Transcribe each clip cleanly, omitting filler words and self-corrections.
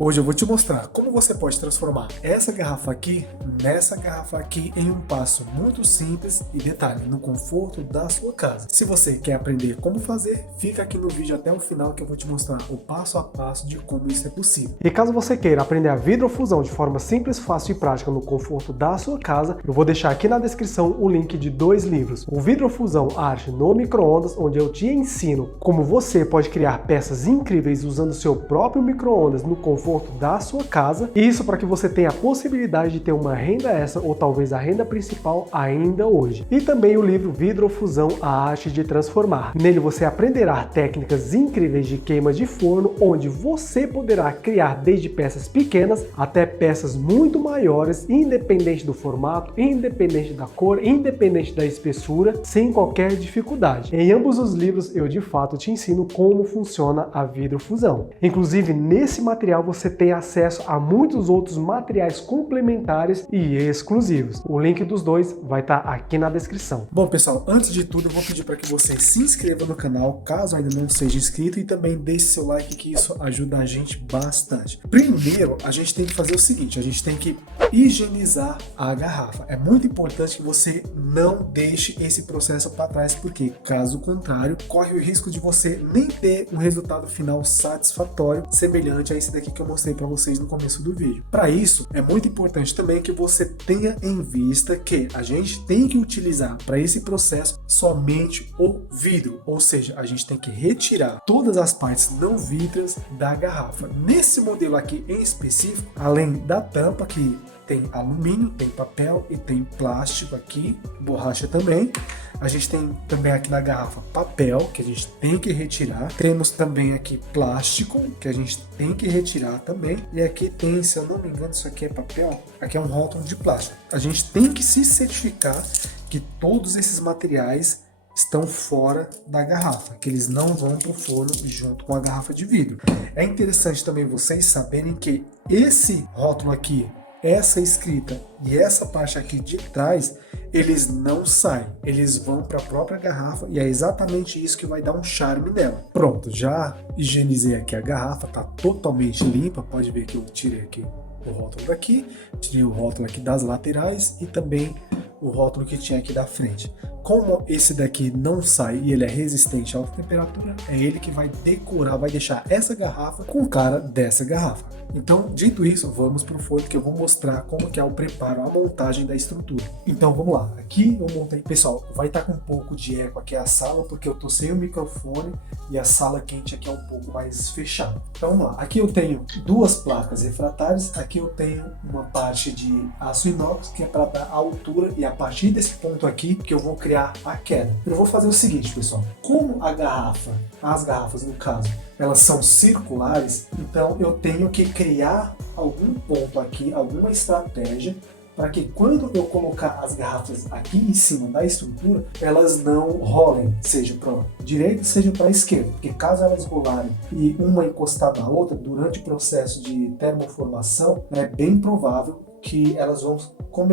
Hoje eu vou te mostrar como você pode transformar essa garrafa aqui nessa garrafa aqui em um passo muito simples e detalhe, no conforto da sua casa. Se você quer aprender como fazer, fica aqui no vídeo até o final que eu vou te mostrar o passo a passo de como isso é possível. E caso você queira aprender a vidrofusão de forma simples, fácil e prática no conforto da sua casa, eu vou deixar aqui na descrição o link de 2 livros. O Vidrofusão Arte no Micro-ondas, onde eu te ensino como você pode criar peças incríveis usando o seu próprio micro-ondas no conforto da sua casa, e isso para que você tenha a possibilidade de ter uma renda extra ou talvez a renda principal ainda hoje. E também o livro Vidrofusão, a arte de transformar. Nele você aprenderá técnicas incríveis de queima de forno, onde você poderá criar desde peças pequenas até peças muito maiores, independente do formato, independente da cor, independente da espessura, sem qualquer dificuldade. Em ambos os livros eu de fato te ensino como funciona a vidrofusão. Inclusive nesse material você tem acesso a muitos outros materiais complementares e exclusivos. O link dos dois vai estar aqui na descrição. Bom pessoal, antes de tudo eu vou pedir para que você se inscreva no canal, caso ainda não seja inscrito, e também deixe seu like, que isso ajuda a gente bastante. Primeiro, a gente tem que fazer o seguinte, a gente tem que higienizar a garrafa. É muito importante que você não deixe esse processo para trás, porque caso contrário, corre o risco de você nem ter um resultado final satisfatório, semelhante a esse daqui que eu mostrei para vocês no começo do vídeo. Para isso, é muito importante também que você tenha em vista que a gente tem que utilizar para esse processo somente o vidro, ou seja, a gente tem que retirar todas as partes não vítreas da garrafa. Nesse modelo aqui em específico, além da tampa que tem alumínio, tem papel e tem plástico aqui, borracha também. A gente tem também aqui na garrafa papel, que a gente tem que retirar. Temos também aqui plástico, que a gente tem que retirar também. E aqui tem, se eu não me engano, isso aqui é papel. Aqui é um rótulo de plástico. A gente tem que se certificar que todos esses materiais estão fora da garrafa, que eles não vão para o forno junto com a garrafa de vidro. É interessante também vocês saberem que esse rótulo aqui, essa escrita e essa parte aqui de trás, eles não saem, eles vão para a própria garrafa, e é exatamente isso que vai dar um charme nela. Pronto, já higienizei aqui a garrafa, tá totalmente limpa. Pode ver que eu tirei aqui o rótulo daqui, tirei o rótulo aqui das laterais e também o rótulo que tinha aqui da frente. Como esse daqui não sai e ele é resistente à alta temperatura, é ele que vai decorar, vai deixar essa garrafa com cara dessa garrafa. Então, dito isso, vamos para o forno que eu vou mostrar como que é o preparo, a montagem da estrutura. Então, vamos lá. Aqui eu montei, pessoal, vai estar com um pouco de eco aqui a sala, porque eu tô sem o microfone e a sala quente aqui é um pouco mais fechada. Então, vamos lá. Aqui eu tenho 2 placas refratárias, aqui eu tenho uma parte de aço inox, que é para dar altura, e a partir desse ponto aqui que eu vou criar a queda. Eu vou fazer o seguinte, pessoal. Como a garrafa, as garrafas no caso, elas são circulares, então eu tenho que criar algum ponto aqui, alguma estratégia, para que quando eu colocar as garrafas aqui em cima da estrutura, elas não rolem, seja para a direita, seja para a esquerda, porque caso elas rolarem e uma encostar na outra durante o processo de termoformação, é bem provável que elas vão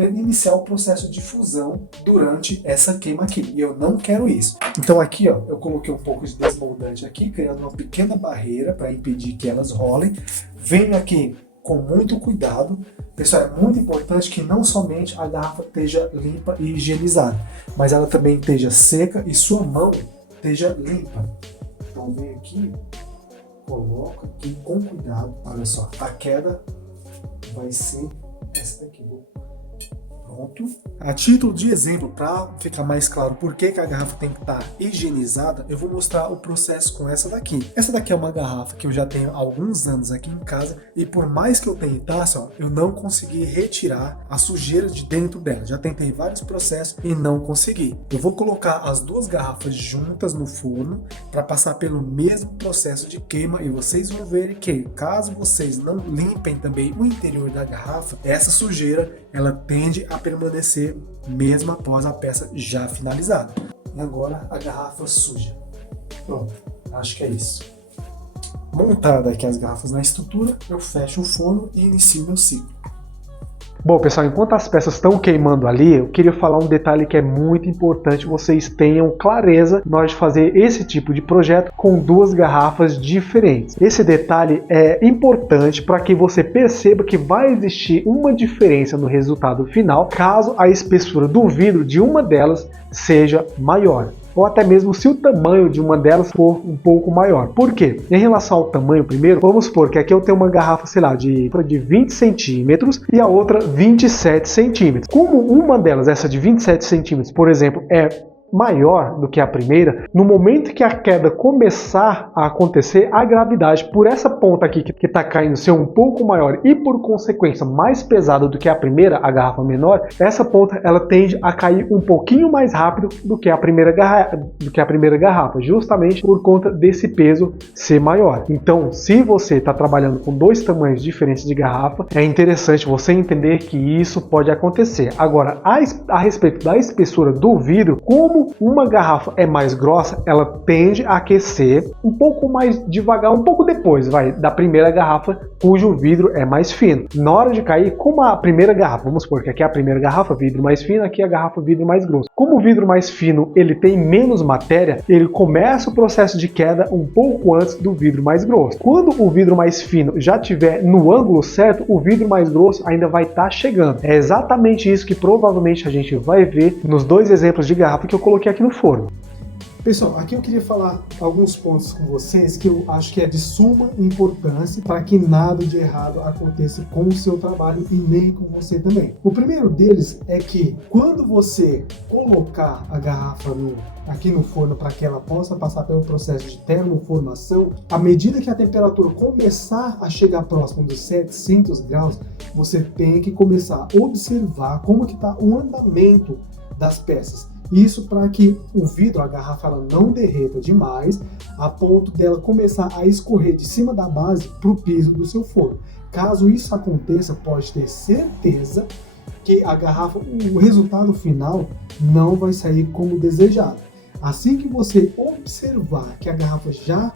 iniciar o processo de fusão durante essa queima aqui, e eu não quero isso. Então aqui, ó, eu coloquei um pouco de desmoldante aqui, criando uma pequena barreira para impedir que elas rolem. Venho aqui com muito cuidado. Pessoal, é muito importante que não somente a garrafa esteja limpa e higienizada, mas ela também esteja seca e sua mão esteja limpa. Então vem aqui, coloca aqui com cuidado. Olha só, a queda vai ser essa daqui. Pronto. A título de exemplo, para ficar mais claro por que a garrafa tem que estar higienizada, eu vou mostrar o processo com essa daqui. Essa daqui é uma garrafa que eu já tenho há alguns anos aqui em casa, e por mais que eu tentasse, ó, eu não consegui retirar a sujeira de dentro dela. Já tentei vários processos e não consegui. Eu vou colocar as 2 garrafas juntas no forno para passar pelo mesmo processo de queima, e vocês vão ver que caso vocês não limpem também o interior da garrafa, essa sujeira ela tende a permanecer mesmo após a peça já finalizada. E agora a garrafa suja. Pronto, acho que é isso. Montada aqui as garrafas na estrutura, eu fecho o forno e inicio meu ciclo. Bom, pessoal, enquanto as peças estão queimando ali, eu queria falar um detalhe que é muito importante, vocês tenham clareza na hora de fazer esse tipo de projeto com duas garrafas diferentes. Esse detalhe é importante para que você perceba que vai existir uma diferença no resultado final caso a espessura do vidro de uma delas seja maior, ou até mesmo se o tamanho de uma delas for um pouco maior. Por quê? Em relação ao tamanho, primeiro, vamos supor que aqui eu tenho uma garrafa, sei lá, de 20 centímetros e a outra 27 centímetros. Como uma delas, essa de 27 centímetros, por exemplo, é maior do que a primeira, no momento que a queda começar a acontecer, a gravidade por essa ponta aqui que está caindo ser um pouco maior e por consequência mais pesada do que a primeira, a garrafa menor, essa ponta ela tende a cair um pouquinho mais rápido do que a primeira garrafa, justamente por conta desse peso ser maior. Então, se você está trabalhando com dois tamanhos diferentes de garrafa, é interessante você entender que isso pode acontecer. Agora, a respeito da espessura do vidro, como uma garrafa é mais grossa, ela tende a aquecer um pouco mais devagar, um pouco depois, da primeira garrafa, cujo vidro é mais fino. Na hora de cair, como a primeira garrafa, vamos supor que aqui é a primeira garrafa, vidro mais fino, aqui é a garrafa, vidro mais grosso. Como o vidro mais fino, ele tem menos matéria, ele começa o processo de queda um pouco antes do vidro mais grosso. Quando o vidro mais fino já estiver no ângulo certo, o vidro mais grosso ainda vai estar chegando. É exatamente isso que provavelmente a gente vai ver nos dois exemplos de garrafa que eu coloquei aqui no forno. Pessoal, aqui eu queria falar alguns pontos com vocês que eu acho que é de suma importância para que nada de errado aconteça com o seu trabalho e nem com você também. O primeiro deles é que quando você colocar a garrafa aqui no forno para que ela possa passar pelo processo de termoformação, à medida que a temperatura começar a chegar próximo dos 700 graus, você tem que começar a observar como que está o andamento das peças. Isso para que o vidro, a garrafa, ela não derreta demais a ponto dela começar a escorrer de cima da base para o piso do seu forno. Caso isso aconteça, pode ter certeza que a garrafa, o resultado final não vai sair como desejado. Assim que você observar que a garrafa já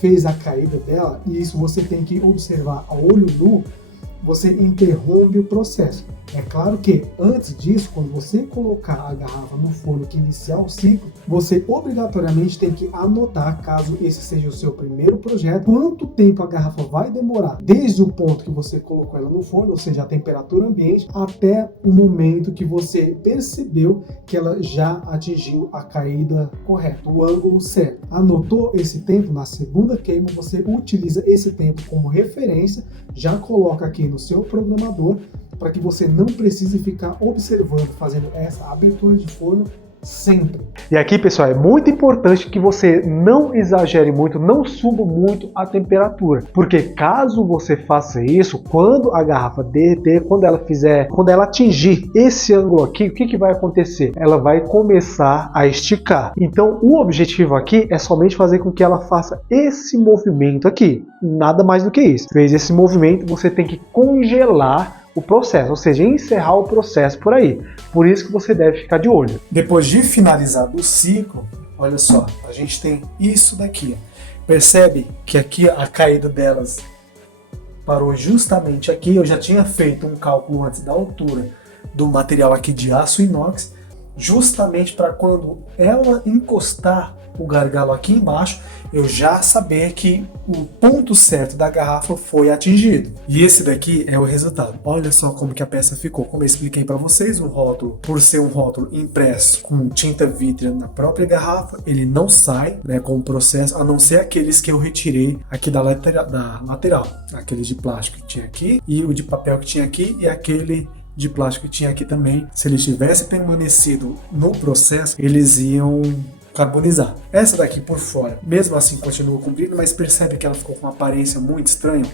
fez a caída dela, e isso você tem que observar a olho nu, você interrompe o processo. É claro que antes disso, quando você colocar a garrafa no forno que iniciar o ciclo, você obrigatoriamente tem que anotar, caso esse seja o seu primeiro projeto, quanto tempo a garrafa vai demorar desde o ponto que você colocou ela no forno, ou seja, a temperatura ambiente, até o momento que você percebeu que ela já atingiu a caída correta, o ângulo certo. Anotou esse tempo? Na segunda queima, você utiliza esse tempo como referência, já coloca aqui no seu programador, para que você não precise ficar observando, fazendo essa abertura de forno sempre. E aqui, pessoal, é muito importante que você não exagere muito, não suba muito a temperatura, porque caso você faça isso, quando a garrafa derreter, quando ela atingir esse ângulo aqui, o que vai acontecer? Ela vai começar a esticar. Então, o objetivo aqui é somente fazer com que ela faça esse movimento aqui, nada mais do que isso. Fez esse movimento, você tem que congelar o processo, ou seja, encerrar o processo por aí. Por isso que você deve ficar de olho. Depois de finalizar o ciclo, olha só, a gente tem isso daqui. Percebe que aqui a caída delas parou justamente aqui. Eu já tinha feito um cálculo antes da altura do material aqui de aço inox, justamente para quando ela encostar o gargalo aqui embaixo, eu já saber que o ponto certo da garrafa foi atingido. E esse daqui é o resultado. Olha só como que a peça ficou. Como eu expliquei para vocês, o rótulo, por ser um rótulo impresso com tinta vítrea na própria garrafa, ele não sai, né, com o processo, a não ser aqueles que eu retirei aqui da lateral. Aqueles de plástico que tinha aqui, e o de papel que tinha aqui, e aquele de plástico que tinha aqui também. Se eles tivessem permanecido no processo, eles iam carbonizar. Essa daqui por fora, mesmo assim, continua comprida, mas percebe que ela ficou com uma aparência muito estranha.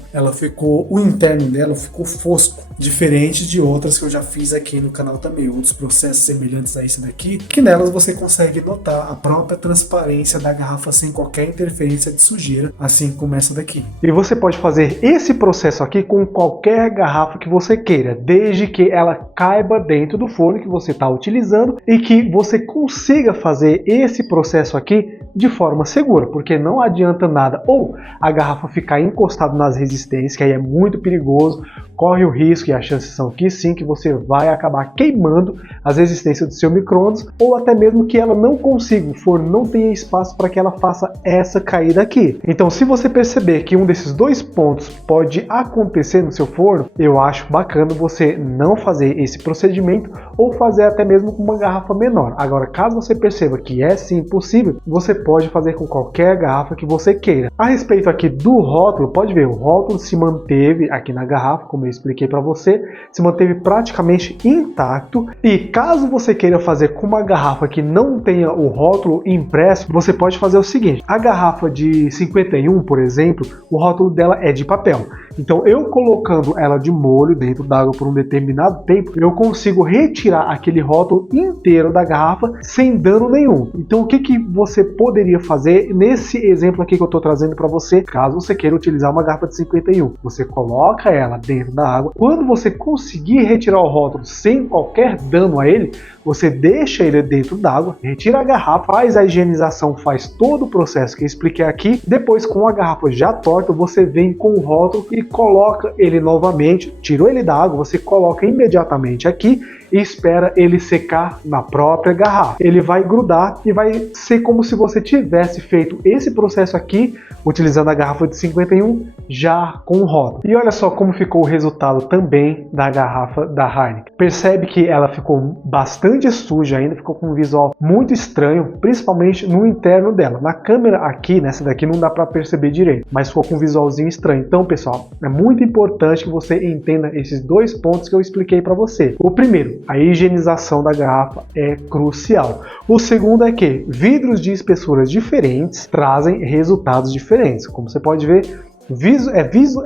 O interno dela ficou fosco, diferente de outras que eu já fiz aqui no canal também, outros processos semelhantes a esse daqui, que nelas você consegue notar a própria transparência da garrafa sem qualquer interferência de sujeira, assim como essa daqui. E você pode fazer esse processo aqui com qualquer garrafa que você queira, desde que ela caiba dentro do forno que você está utilizando e que você consiga fazer esse processo aqui de forma segura, porque não adianta nada ou a garrafa ficar encostada nas resistências, que aí é muito perigoso, corre o risco, e as chances são que sim, que você vai acabar queimando as resistências do seu micro-ondas, ou até mesmo que ela não consiga, o forno não tenha espaço para que ela faça essa caída aqui. Então, se você perceber que um desses dois pontos pode acontecer no seu forno, eu acho bacana você não fazer esse procedimento ou fazer até mesmo com uma garrafa menor. Agora, caso você perceba que é sim possível, você pode fazer com qualquer garrafa que você queira. A respeito aqui do rótulo, pode ver, o rótulo se manteve aqui na garrafa, como eu expliquei para você, se manteve praticamente intacto. E caso você queira fazer com uma garrafa que não tenha o rótulo impresso, você pode fazer o seguinte: a garrafa de 51, por exemplo, o rótulo dela é de papel. Então, eu colocando ela de molho dentro d'água por um determinado tempo, eu consigo retirar aquele rótulo inteiro da garrafa sem dano nenhum. Então, o que você poderia fazer nesse exemplo aqui que eu estou trazendo para você, caso você queira utilizar uma garrafa de 51? Você coloca ela dentro da água. Quando você conseguir retirar o rótulo sem qualquer dano a ele, você deixa ele dentro d'água, retira a garrafa, faz a higienização, faz todo o processo que eu expliquei aqui. Depois, com a garrafa já torta, você vem com o rótulo e coloca ele novamente, tirou ele da água, você coloca imediatamente aqui e espera ele secar na própria garrafa. Ele vai grudar e vai ser como se você tivesse feito esse processo aqui, utilizando a garrafa de 51, já com o rótulo. E olha só como ficou o resultado também da garrafa da Heineken. Percebe que ela ficou bastante suja ainda, ficou com um visual muito estranho, principalmente no interno dela. Na câmera aqui, nessa daqui, não dá para perceber direito, mas ficou com um visualzinho estranho. Então, pessoal, é muito importante que você entenda esses dois pontos que eu expliquei para você. O primeiro, a higienização da garrafa é crucial. O segundo é que vidros de espessuras diferentes trazem resultados diferentes. Como você pode ver,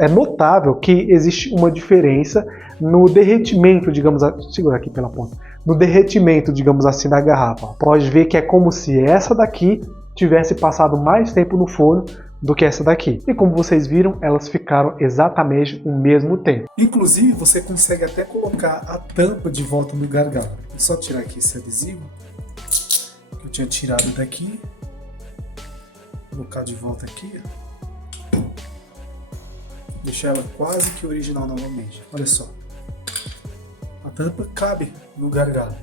é notável que existe uma diferença no derretimento, digamos assim, segura aqui pela ponta, no derretimento, digamos assim, da garrafa. Pode ver que é como se essa daqui tivesse passado mais tempo no forno do que essa daqui. E como vocês viram, elas ficaram exatamente o mesmo tempo. Inclusive, você consegue até colocar a tampa de volta no gargalo. É só tirar aqui esse adesivo que eu tinha tirado daqui, colocar de volta aqui, deixar ela quase que original novamente. Olha só, a tampa cabe no gargalo.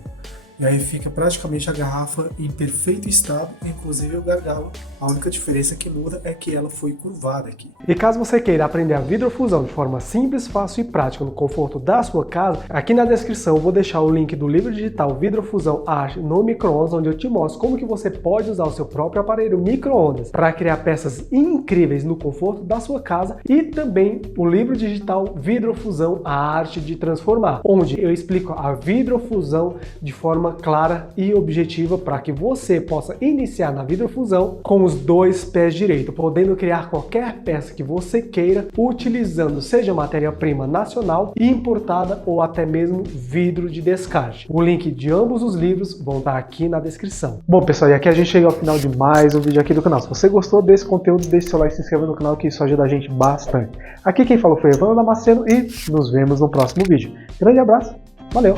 E aí fica praticamente a garrafa em perfeito estado, inclusive o gargalo. A única diferença que muda é que ela foi curvada aqui. E caso você queira aprender a vidrofusão de forma simples, fácil e prática no conforto da sua casa, aqui na descrição eu vou deixar o link do livro digital Vidrofusão Arte no Micro-ondas, onde eu te mostro como que você pode usar o seu próprio aparelho micro-ondas para criar peças incríveis no conforto da sua casa, e também o livro digital Vidrofusão, a arte de transformar, onde eu explico a vidrofusão de forma clara e objetiva para que você possa iniciar na vidrofusão com os dois pés direitos, podendo criar qualquer peça que você queira utilizando seja matéria-prima nacional, importada ou até mesmo vidro de descarte. O link de ambos os livros vão estar aqui na descrição. Bom, pessoal, e aqui a gente chega ao final de mais um vídeo aqui do canal. Se você gostou desse conteúdo, deixe seu like e se inscreva no canal, que isso ajuda a gente bastante. Aqui quem falou foi Evandro Damasceno e nos vemos no próximo vídeo. Grande abraço, valeu!